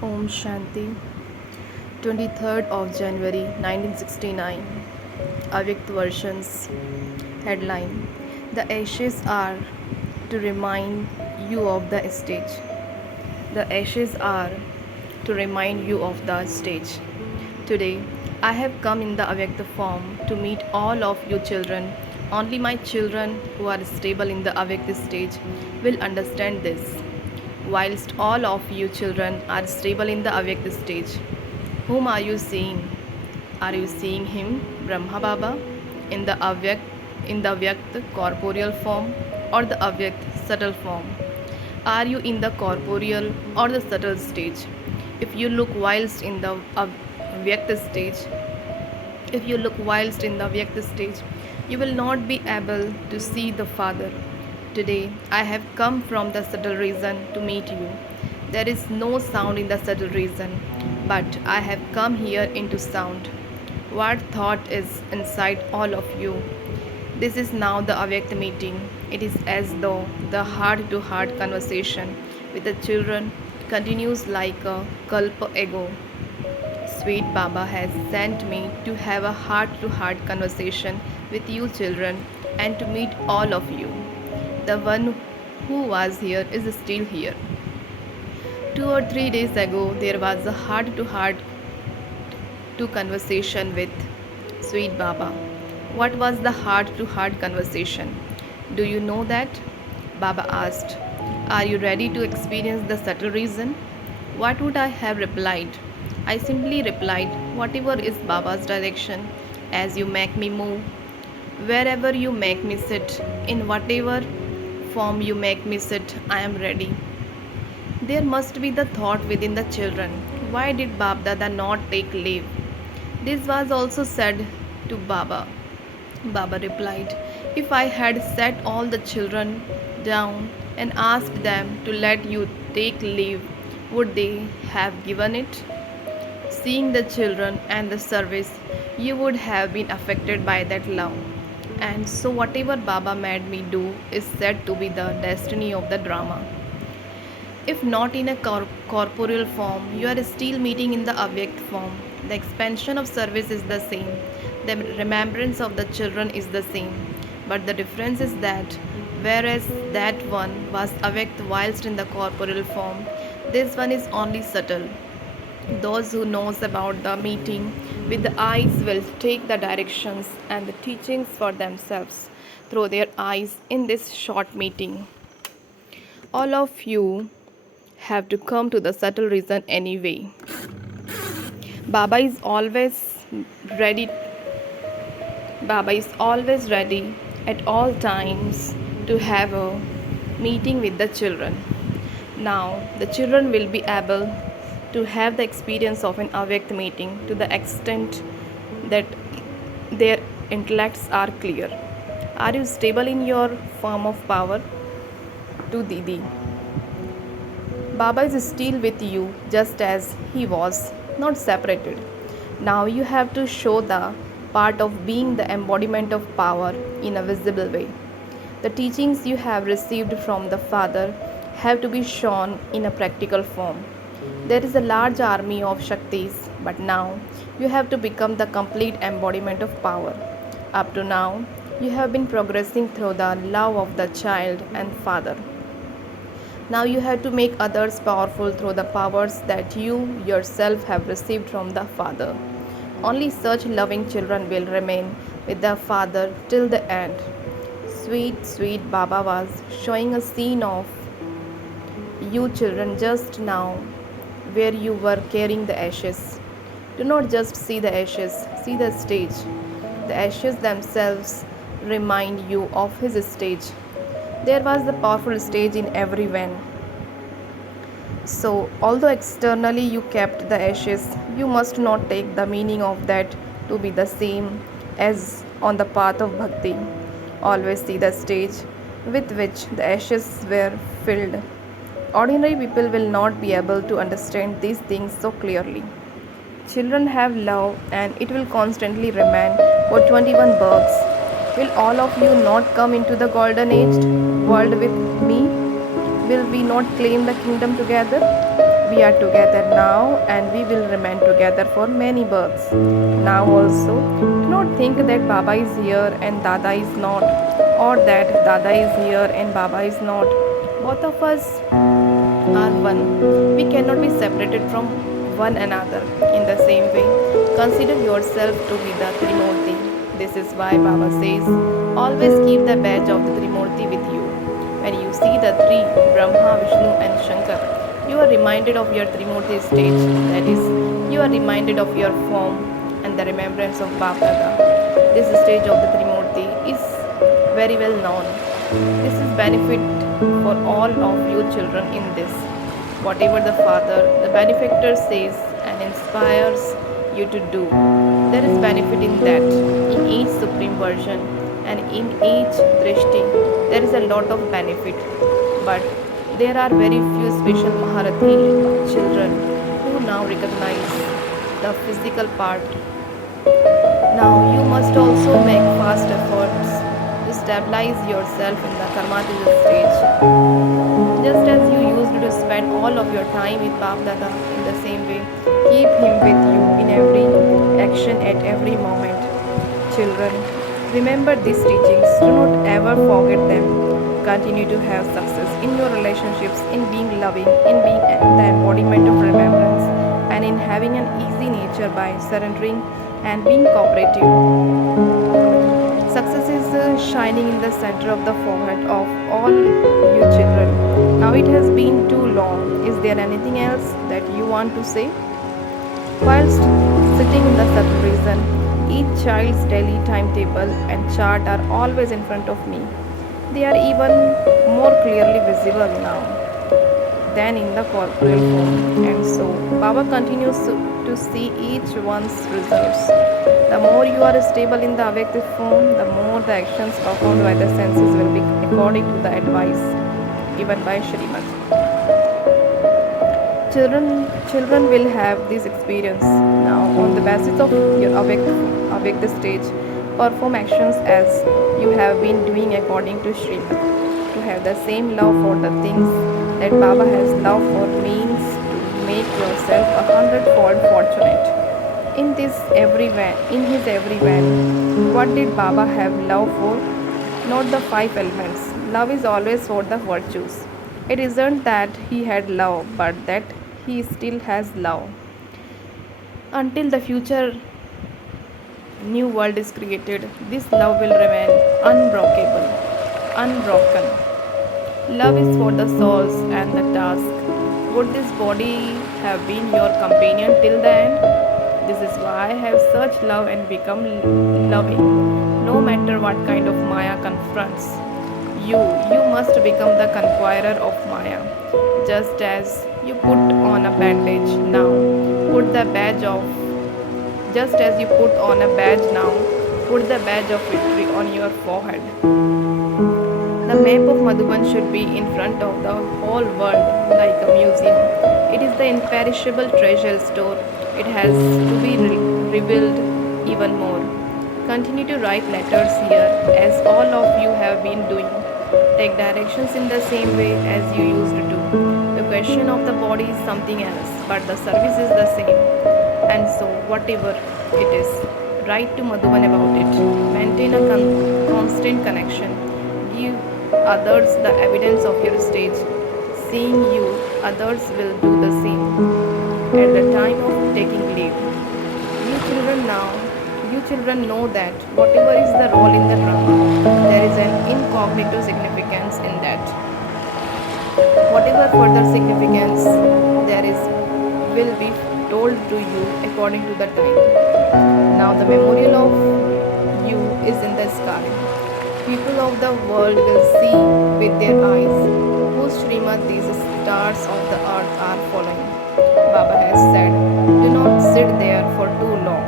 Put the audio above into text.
Om Shanti, 23rd of January 1969. Avyakt versions. Headline: The ashes are to remind you of the stage. The ashes are to remind you of the stage. Today, I have come in the Avyakt form to meet all of you children. Only my children who are stable in the Avyakt stage will understand this. Whilst all of you children are stable in the Avyakt stage, whom are you seeing? Are you seeing him, Brahma Baba, in the Avyakt corporeal form or the Avyakt subtle form? Are you in the corporeal or the subtle stage? If you look whilst in the Avyakt stage, if you look whilst in the Avyakt stage, you will not be able to see the Father. Today, I have come from the subtle region to meet you. There is no sound in the subtle region, but I have come here into sound. What thought is inside all of you? This is now the Avyakt meeting. It is as though the heart to heart conversation with the children continues like a kalpa ago. Sweet Baba has sent me to have a heart to heart conversation with you children and to meet all of you. The one who was here is still here. 2 or 3 days ago, there was a heart to conversation with Sweet Baba. What was the heart to heart conversation? Do you know that? Baba asked. Are you ready to experience the subtle reason? What would I have replied? I simply replied, whatever is Baba's direction, as you make me move, wherever you make me sit, in whatever form you make me sit, I am ready. There must be the thought within the children. Why did Bab Dada not take leave? This was also said to Baba. Baba replied, if I had set all the children down and asked them to let you take leave, would they have given it? Seeing the children and the service, you would have been affected by that love. And so, whatever Baba made me do is said to be the destiny of the drama. If not in a corporeal form, you are still meeting in the Avyakt form. The expansion of service is the same. The remembrance of the children is the same. But the difference is that whereas that one was Avyakt whilst in the corporeal form, this one is only subtle. Those who knows about the meeting with the eyes will take the directions and the teachings for themselves through their eyes in this short meeting. All of you have to come to the subtle reason anyway. Baba is always ready. Baba is always ready at all times to have a meeting with the children. Now, the children will be able to have the experience of an Avyakt meeting to the extent that their intellects are clear. Are you stable in your form of power? To Didi. Baba is still with you just as he was, not separated. Now you have to show the part of being the embodiment of power in a visible way. The teachings you have received from the Father have to be shown in a practical form. There is a large army of Shaktis, but now you have to become the complete embodiment of power. Up to now, you have been progressing through the love of the child and Father. Now you have to make others powerful through the powers that you yourself have received from the Father. Only such loving children will remain with the Father till the end. Sweet, sweet Baba was showing a scene of you children just now where you were carrying the ashes. Do not just see the ashes, see the stage. The ashes themselves remind you of his stage. There was the powerful stage in everyone. So, although externally you kept the ashes, you must not take the meaning of that to be the same as on the path of bhakti. Always see the stage with which the ashes were filled. Ordinary people will not be able to understand these things so clearly. Children have love and it will constantly remain for 21 births. Will all of you not come into the golden aged world with me? Will we not claim the kingdom together? We are together now and we will remain together for many births. Now also, do not think that Baba is here and Dada is not, or that Dada is here and Baba is not. Both of us are one. We cannot be separated from one another. In the same way, consider yourself to be the Trimurti. This is why Baba says, always keep the badge of the Trimurti with you. When you see the three, Brahma, Vishnu and Shankar, you are reminded of your Trimurti stage. That is, you are reminded of your form and the remembrance of Baba. This stage of the Trimurti is very well known. This is benefit for all of you children in this. Whatever the Father, the benefactor says and inspires you to do, there is benefit in that. In each supreme version and in each drishti, there is a lot of benefit. But there are very few special Maharathi children who now recognize the physical part. Now you must also make fast efforts to stabilize yourself in the Karmatija stage. Just as you used to spend all of your time with Bap Dada in the same way, keep him with you in every action at every moment. Children, remember these teachings. Do not ever forget them. Continue to have success in your relationships, in being loving, in being the embodiment of remembrance, and in having an easy nature by surrendering and being cooperative. Success is shining in the center of the forehead of all you children. Now it has been too long. Is there anything else that you want to say? Whilst sitting in the subtle reason, each child's daily timetable and chart are always in front of me. They are even more clearly visible now than in the corporeal form. And so, Baba continues to see each one's results. The more you are stable in the Avyakt form, the more the actions performed by the senses will be according to the advice given by Shrimad. Children will have this experience now on the basis of your Avyakt stage. Perform actions as you have been doing according to Shrimad. To have the same love for the things that Baba has love for means to make yourself 100-fold fortunate. In his every van, what did Baba have love for? Not the five elements. Love is always for the virtues. It isn't that he had love, but that he still has love. Until the future new world is created, this love will remain unbroken. Love is for the souls and the task. Would this body have been your companion till the end? This is why I have such love and become loving, no matter what kind of Maya confronts. You must become the conqueror of Maya, just as you put on a bandage now. Put the badge of just as you put on a badge now, put the badge of victory on your forehead. The map of Madhuban should be in front of the whole world like a museum. It is the imperishable treasure store. It has to be revealed even more. Continue to write letters here as all of you have been doing. Take directions in the same way as you used to do. The question of the body is something else, but the service is the same. And so, whatever it is, write to Madhuban about it. Maintain a constant connection. Give others the evidence of your stage. Seeing you, others will do the same. At the time of taking leave, you children know that whatever is the role in the drama, there is an incognito significance in that. Whatever further significance there is will be told to you according to the time. Now the memorial of you is in the sky. People of the world will see with their eyes whose Srimad these stars of the earth are following. Baba has said, do not sit there for too long.